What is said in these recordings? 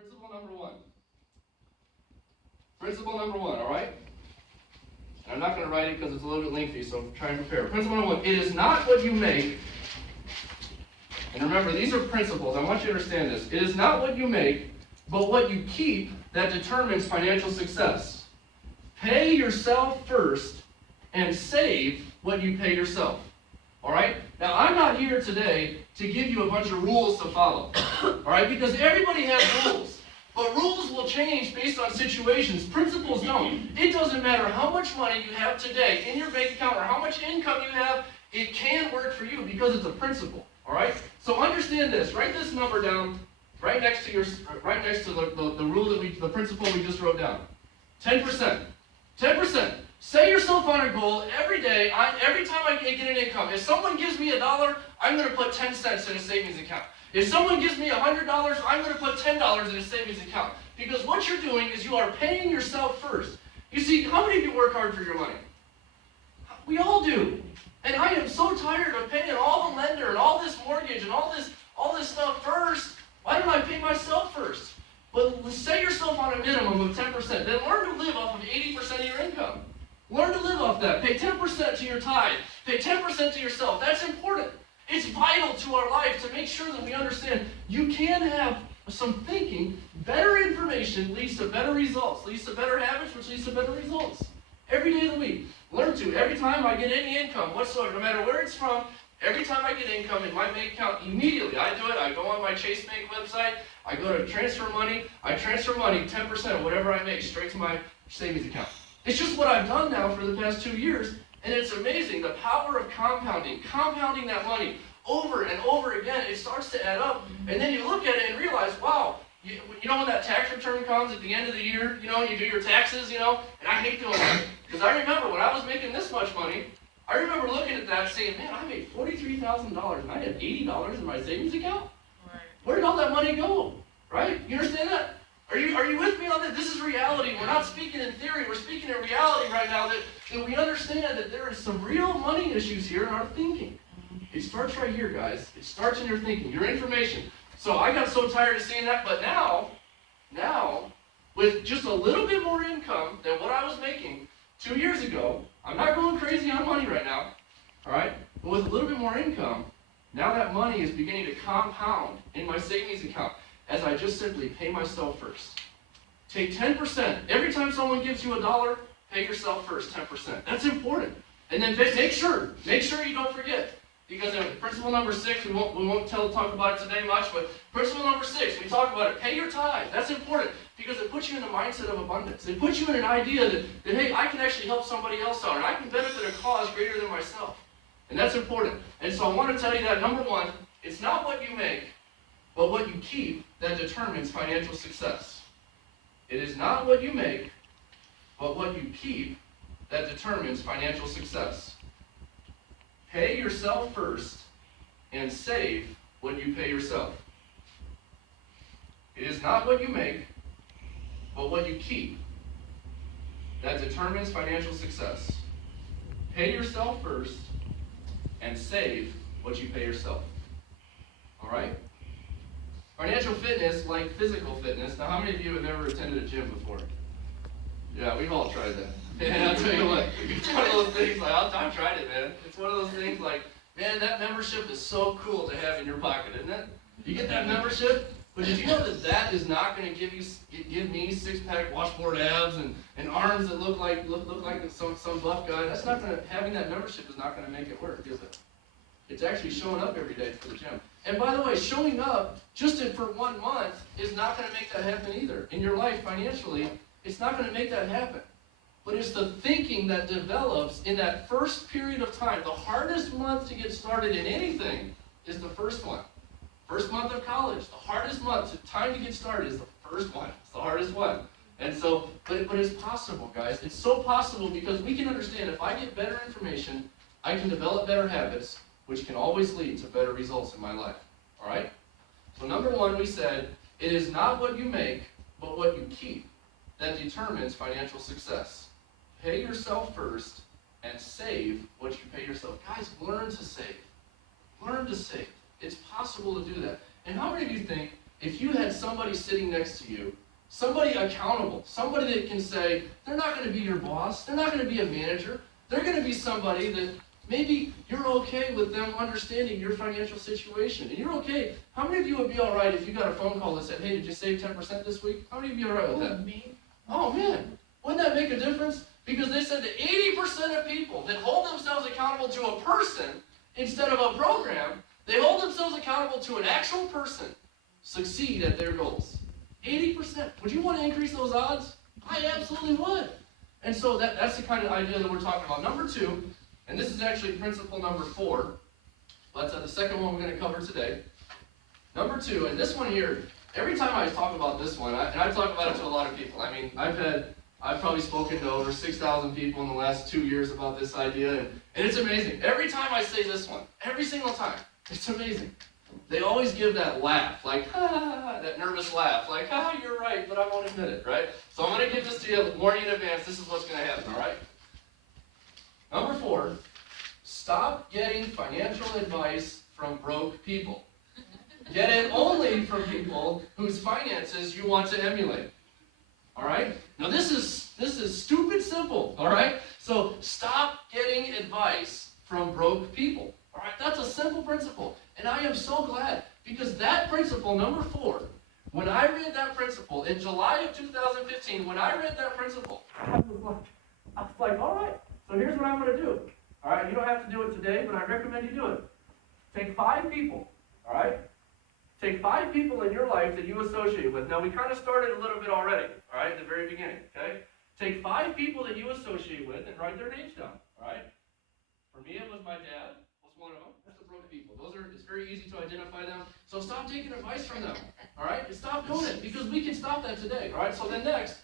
Principle number one. Principle number one, all right? And I'm not going to write it because it's a little bit lengthy, so try and prepare. Principle number one, it is not what you make. And remember, these are principles. I want you to understand this. It is not what you make, but what you keep that determines financial success. Pay yourself first and save what you pay yourself. All right? Now, I'm not here today to give you a bunch of rules to follow. All right? Because everybody has rules. But rules will change based on situations. Principles don't. It doesn't matter how much money you have today in your bank account or how much income you have, it can work for you because it's a principle. All right? So understand this. Write this number down right next to the rule the principle we just wrote down. 10%. 10%. Set yourself on a goal every day. Every time I get an income, if someone gives me $1, I'm going to put 10 cents in a savings account. If someone gives me $100, I'm going to put $10 in a savings account. Because what you're doing is you are paying yourself first. You see, how many of you work hard for your money? We all do. And I am so tired of paying all the lender and all this mortgage and all this stuff first. Why don't I pay myself first? But set yourself on a minimum of 10%. Then learn to live off of 80% of your income. Learn to live off that. Pay 10% to your tithe. Pay 10% to yourself. That's important. It's vital to our life to make sure that we understand you can have some thinking. Better information leads to better results, leads to better habits, which leads to better results. Every day of the week. Learn to. Every time I get any income whatsoever, no matter where it's from, every time I get income in my bank account, immediately I do it. I go on my Chase Bank website. I go to transfer money. I transfer money, 10% of whatever I make, straight to my savings account. It's just what I've done now for the past 2 years, and it's amazing. The power of compounding that money over and over again, it starts to add up, and then you look at it and realize, wow, you know when that tax return comes at the end of the year, you do your taxes, and I hate doing that, because I remember when I was making this much money, I remember looking at that saying, man, I made $43,000, and I had $80 in my savings account? Right. Where did all that money go? Right? You understand that? Are you with me on that? This is reality. We're not speaking in theory. We're speaking in reality right now that we understand that there is some real money issues here in our thinking. It starts right here, guys. It starts in your thinking, your information. So I got so tired of seeing that, but now, with just a little bit more income than what I was making 2 years ago, I'm not going crazy on money right now, all right? But with a little bit more income, now that money is beginning to compound in my savings account as I just simply pay myself first. Take 10%. Every time someone gives you $1, pay yourself first, 10%. That's important. And then make sure you don't forget. Because in principle number 6, we won't talk about it today much, but principle number 6, we talk about it. Pay your tithe. That's important because it puts you in the mindset of abundance. It puts you in an idea that hey, I can actually help somebody else out, and I can benefit a cause greater than myself. And that's important. And so I want to tell you that, number one, it's not what you make, but what you keep that determines financial success. It is not what you make, but what you keep that determines financial success. Pay yourself first and save what you pay yourself. It is not what you make, but what you keep that determines financial success. Pay yourself first and save what you pay yourself. All right? Financial fitness, like physical fitness. Now, how many of you have ever attended a gym before? Yeah, we've all tried that. Man, I'll tell you what, it's one of those things, like, I've tried it, man. It's one of those things like, man, that membership is so cool to have in your pocket, isn't it? You get that membership, but did you know that is not going to give me six-pack washboard abs and arms that look like some buff guy? That's not going to, having that membership is not going to make it work, is it? It's actually showing up every day for the gym. And by the way, showing up just for 1 month is not going to make that happen either. In your life, financially, it's not going to make that happen. But it's the thinking that develops in that first period of time. The hardest month to get started in anything is the first one. First month of college, the hardest month, time to get started is the first one. It's the hardest one. And so, but it's possible, guys. It's so possible because we can understand if I get better information, I can develop better habits, which can always lead to better results in my life. All right? So number one, we said, it is not what you make, but what you keep that determines financial success. Pay yourself first and save what you pay yourself. Guys, learn to save. Learn to save. It's possible to do that. And how many of you think if you had somebody sitting next to you, somebody accountable, somebody that can say, they're not going to be your boss, they're not going to be a manager, they're going to be somebody that maybe you're okay with them understanding your financial situation. And you're okay. How many of you would be all right if you got a phone call that said, hey, did you save 10% this week? How many of you are all right with that? Me? Oh, man. Wouldn't that make a difference? Because they said that 80% of people that hold themselves accountable to a person instead of a program, they hold themselves accountable to an actual person, succeed at their goals. 80%. Would you want to increase those odds? I absolutely would. And so that's the kind of idea that we're talking about. Number 2, and this is actually principle number 4, but the second one we're going to cover today. Number 2, and this one here, every time I talk about this one, and I talk about it to a lot of people. I mean, I've probably spoken to over 6,000 people in the last 2 years about this idea, and it's amazing. Every time I say this one, every single time, it's amazing. They always give that laugh, like, ha, that nervous laugh, like, ha, you're right, but I won't admit it, right? So I'm going to give this to you, warning in advance, this is what's going to happen, all right? Number 4, stop getting financial advice from broke people. Get it only from people whose finances you want to emulate. All right? Now this is stupid simple, all right? So stop getting advice from broke people. All right? That's a simple principle. And I am so glad because that principle, number 4, when I read that principle in July of 2015, when I read that principle, I was like, all right, so here's what I'm going to do. All right? You don't have to do it today, but I recommend you do it. Take 5 people, all right? Take 5 people in your life that you associate with. Now, we kind of started a little bit already, all right, at the very beginning, okay? Take 5 people that you associate with and write their names down, all right? For me, it was my dad, was one of them. That's the broke people. It's very easy to identify them. So stop taking advice from them, all right? And stop doing it, because we can stop that today, all right? So then next,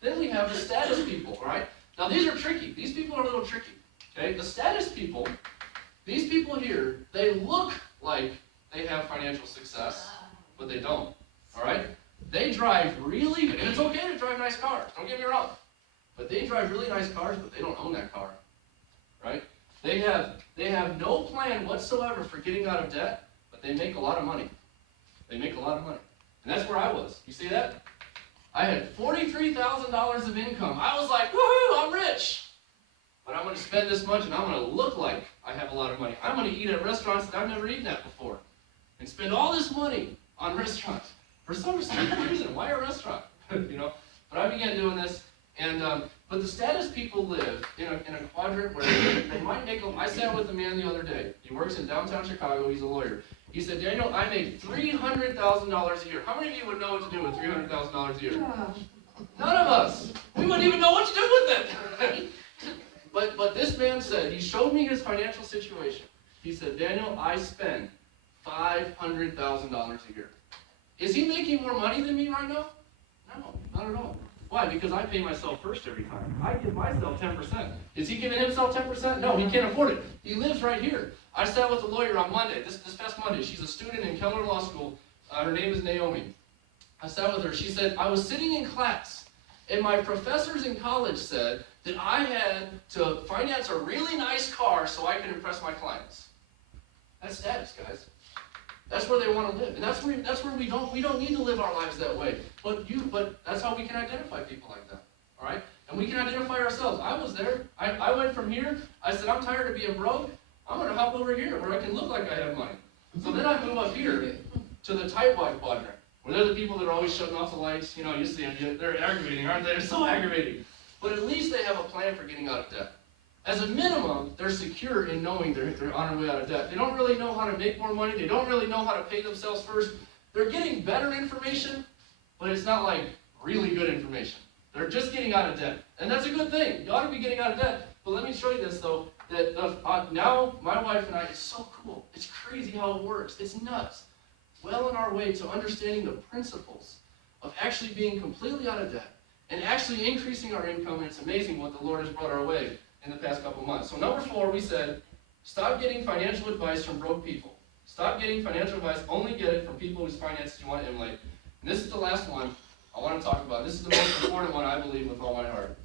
then we have the status people, all right? Now, these are tricky. These people are a little tricky, okay? The status people, these people here, they look like they have financial success, but they don't, all right? They drive really, and it's okay to drive nice cars, don't get me wrong, but they drive really nice cars, but they don't own that car, right? They have no plan whatsoever for getting out of debt, but they make a lot of money. They make a lot of money. And that's where I was. You see that? I had $43,000 of income. I was like, woohoo, I'm rich. But I'm going to spend this much, and I'm going to look like I have a lot of money. I'm going to eat at restaurants that I've never eaten at before. And spend all this money on restaurants. For some reason, why a restaurant? You know? But I began doing this, and but the status people live in a quadrant where they might make I sat with a man the other day. He works in downtown Chicago. He's a lawyer. He said, Daniel, I make $300,000 a year. How many of you would know what to do with $300,000 a year? None of us. We wouldn't even know what to do with it. But this man said, he showed me his financial situation. He said, Daniel, I spend $500,000 a year. Is he making more money than me right now? No, not at all. Why? Because I pay myself first every time. I give myself 10%. Is he giving himself 10%? No, he can't afford it. He lives right here. I sat with a lawyer on Monday, this past Monday. She's a student in Keller Law School. Her name is Naomi. I sat with her. She said, I was sitting in class, and my professors in college said that I had to finance a really nice car so I could impress my clients. That's status, guys. That's where they want to live, and that's where we don't need to live our lives that way. But that's how we can identify people like that. All right, and we can identify ourselves. I was there. I went from here. I said, I'm tired of being broke. I'm going to hop over here where I can look like I have money. So then I move up here to the tightwad quadrant, where they're the people that are always shutting off the lights. You know, you see them. They're aggravating, aren't they? They're so aggravating. But at least they have a plan for getting out of debt. As a minimum, they're secure in knowing they're on their way out of debt. They don't really know how to make more money. They don't really know how to pay themselves first. They're getting better information, but it's not like really good information. They're just getting out of debt. And that's a good thing. You ought to be getting out of debt. But let me show you this, though, that now my wife and I, it's so cool. It's crazy how it works. It's nuts. Well on our way to understanding the principles of actually being completely out of debt and actually increasing our income, and it's amazing what the Lord has brought our way in the past couple months. So number 4, we said, stop getting financial advice from broke people. Stop getting financial advice, only get it from people whose finances you want to emulate. And this is the last one I want to talk about. This is the most important one, I believe, with all my heart.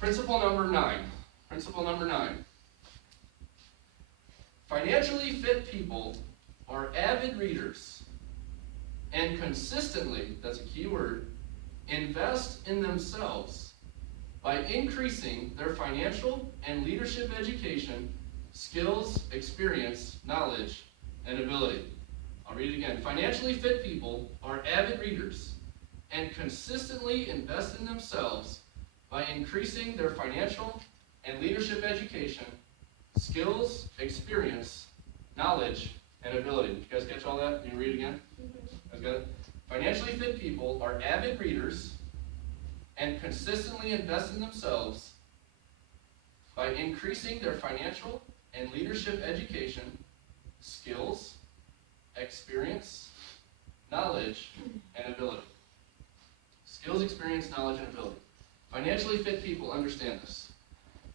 Principle number 9. Principle number 9. Financially fit people are avid readers and consistently, that's a key word, invest in themselves by increasing their financial and leadership education, skills, experience, knowledge, and ability. I'll read it again. Financially fit people are avid readers and consistently invest in themselves by increasing their financial and leadership education, skills, experience, knowledge, and ability. Did you guys catch all that? Can you read it again? Guys got it? Financially fit people are avid readers and consistently invest in themselves by increasing their financial and leadership education, skills, experience, knowledge, and ability. Skills, experience, knowledge, and ability. Financially fit people understand this.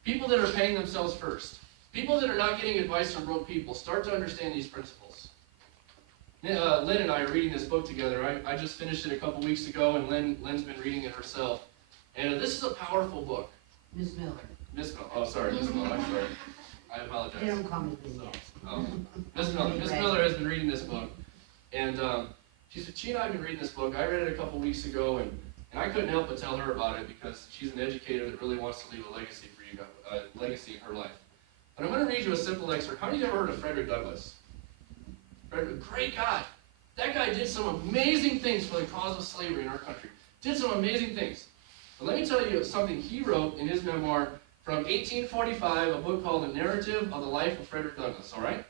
People that are paying themselves first. People that are not getting advice from broke people start to understand these principles. Lynn and I are reading this book together. I just finished it a couple weeks ago, and Lynn's been reading it herself. And this is a powerful book. Miss Miller. Miss Miller. Oh, sorry, Miss Miller. I'm sorry. I apologize. They don't call me Miss Miller. Miss Miller. Miss Miller has been reading this book, and she and I have been reading this book. I read it a couple weeks ago, and I couldn't help but tell her about it because she's an educator that really wants to leave a legacy for you guys, a legacy in her life. But I'm going to read you a simple excerpt. How many of you ever heard of Frederick Douglass? Great guy. That guy did some amazing things for the cause of slavery in our country. Did some amazing things. But let me tell you something he wrote in his memoir from 1845, a book called The Narrative of the Life of Frederick Douglass, all right?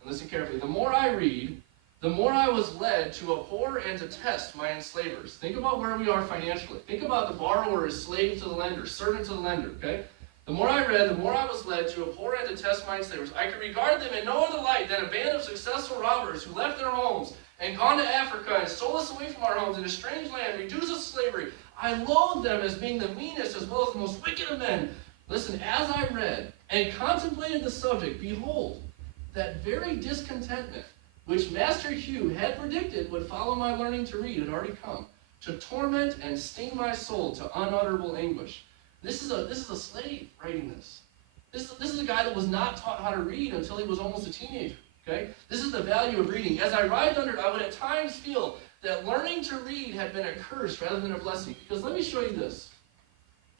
And listen carefully. The more I read, the more I was led to abhor and detest my enslavers. Think about where we are financially. Think about the borrower as slave to the lender, servant to the lender, okay? The more I read, the more I was led to abhor and detest my enslavers. I could regard them in no other light than a band of successful robbers who left their homes and gone to Africa and stole us away from our homes in a strange land, reduced us to slavery. I loathed them as being the meanest as well as the most wicked of men. Listen, as I read and contemplated the subject, behold, that very discontentment which Master Hugh had predicted would follow my learning to read had already come, to torment and sting my soul to unutterable anguish. This is a slave writing this. This is a guy that was not taught how to read until he was almost a teenager. Okay? This is the value of reading. As I writhed under it, I would at times feel that learning to read had been a curse rather than a blessing. Because let me show you this.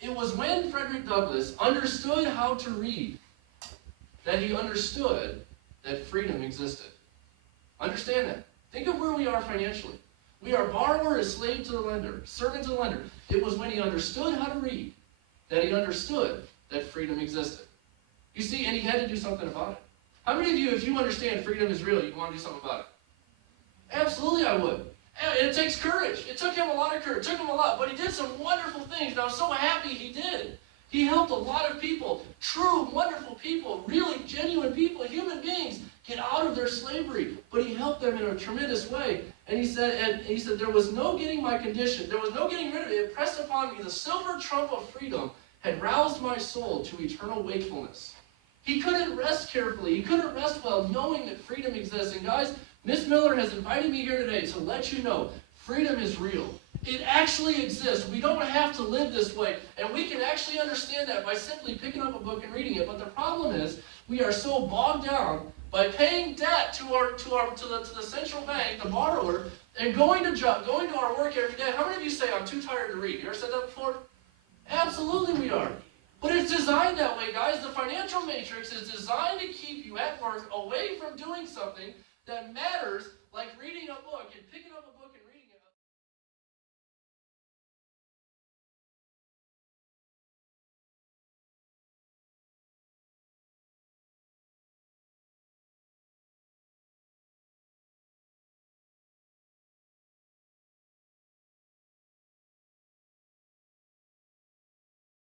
It was when Frederick Douglass understood how to read that he understood that freedom existed. Understand that. Think of where we are financially. We are borrower as slave to the lender, servant to the lender. It was when he understood how to read that he understood that freedom existed. You see, and he had to do something about it. How many of you, if you understand freedom is real, you want to do something about it? Absolutely I would. And it takes courage. It took him a lot of courage. It took him a lot. But he did some wonderful things, and I'm so happy he did. He helped a lot of people, true, wonderful people, really genuine people, human beings, get out of their slavery. But he helped them in a tremendous way. And he said, there was no getting my condition. There was no getting rid of it. It pressed upon me. The silver trump of freedom had roused my soul to eternal wakefulness. He couldn't rest carefully. He couldn't rest well knowing that freedom exists. And guys, Miss Miller has invited me here today to let you know freedom is real. It actually exists. We don't have to live this way. And we can actually understand that by simply picking up a book and reading it. But the problem is we are so bogged down by paying debt to the central bank, the borrower, and going to our work every day. How many of you say, I'm too tired to read? You ever said that before? Absolutely we are. But it's designed that way, guys. The financial matrix is designed to keep you at work away from doing something that matters, like reading a book and picking up